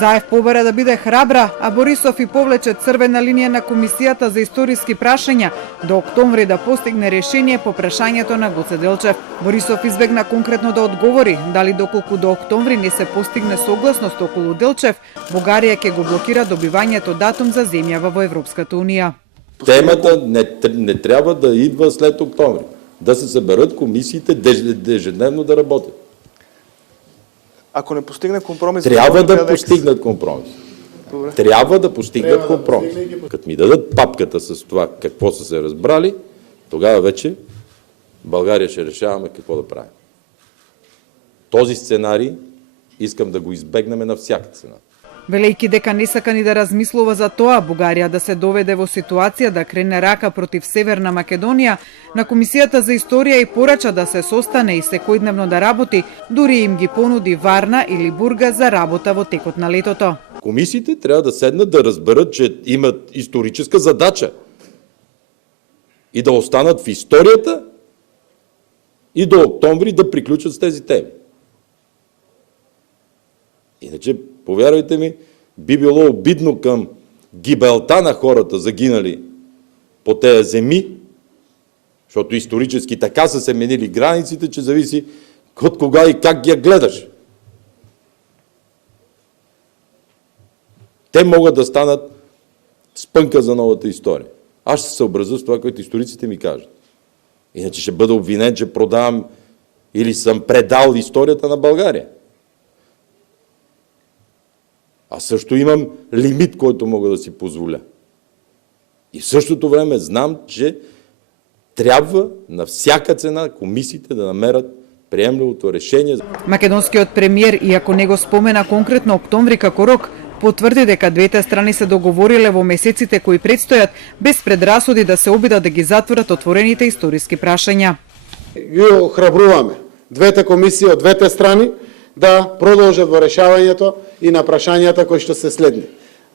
Заев побара да биде храбра, а Борисов и повлече црвена линија на Комисијата за историски прашања до октомври да постигне решение по прашањето на Гоце Делчев. Борисов избегна конкретно да одговори дали доколку до октомври не се постигне согласност околу Делчев, Бугарија ќе го блокира добивањето датум за земјава во Европската унија. Темата не трябва да идва след октомври. Да се съберат комисиите ежедневно да работят. Ако не постигне компромис... Трябва да постигнат компромис. Трябва да постигнат компромис. Като ми дадат папката с това какво са се разбрали, тогава вече България ще решаваме какво да правим. Този сценарий искам да го избегнем на всяка цена. Велејќи дека не сака ни да размислува за тоа Бугарија да се доведе во ситуација да крене рака против Северна Македонија, на Комисијата за историја и порача да се состане и секојдневно да работи, дури им ги понуди Варна или Бурга за работа во текот на летото. Комисиите трябва да седнат да разберат, че имат историческа задача и да останат в историята и до октомври да приключат с тези теми. Иначе, повярвайте ми, би било обидно към гибелта на хората, загинали по тези земи, защото исторически така са се менили границите, че зависи от кога и как ги гледаш. Те могат да станат спънка за новата история. Аз ще се съобразя с това, което историците ми кажат. Иначе ще бъда обвинен, че продавам или съм предал историята на България. Аз също имам лимит, който мога да си позволя. И в същото време знам, че трябва на всяка цена комисиите да намерят приемливото решение. Македонскиот премиер, иако не го спомена конкретно октомври како рок, потврди дека двете страни се договориле во месеците кои предстојат без предрасуди да се обидат да ги затворат отворените историски прашања. Ги охрабруваме двете комисии од двете страни да продолжат во решавањето и на прашањата кои што се следни.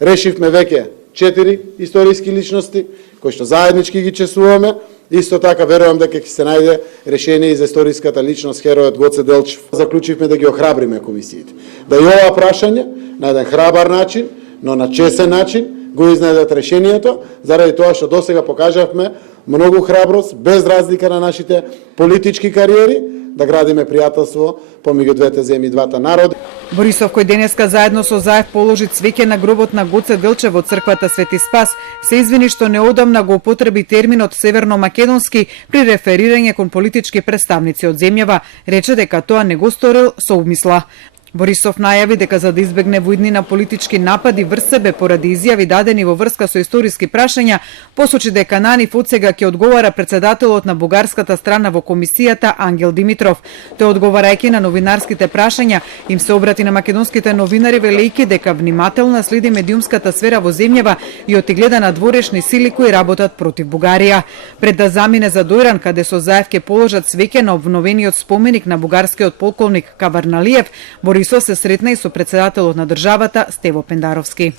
Решивме веќе 4 историски личности кои што заеднички ги чесуваме. Исто така верувам дека ќе се најде решение и за историската личност херојот Гоце Делчев. Заклучивме да ги охрабриме комисиите. Да и ова прашање на еден храбар начин, но на чесен начин го изнајдат решението, заради тоа што досега покажавме многу храброст, без разлика на нашите политички кариери, да градиме пријателство помеѓу двете земји и двата народи. Борисов, кој денеска заедно со Заев положи цвеќе на гробот на Гоце Делчев во црквата Свети Спас, се извини што неодамна го употреби терминот северно-македонски при реферирање кон политички представници од земјава, рече дека тоа не го сторил со умисла. Борисов најави дека за да избегне војни на политички напади врз себе поради изјави дадени во врска со историски прашања, посочи дека на нив одсега ќе одговара председателот на бугарската страна во комисијата Ангел Димитров. Тој одговарајќи на новинарските прашања, им се обрати на македонските новинари велејќи дека внимателно следи медиумската сфера во земјава и отигледа на дворешни сили кои работат против Бугарија. Пред да замине за Дојран, каде со Заев ќе положат цвеќе на обновениот споменик на бугарскиот полковник Каварналиев, Борисов се сретна и со председателот на државата Стево Пендаровски.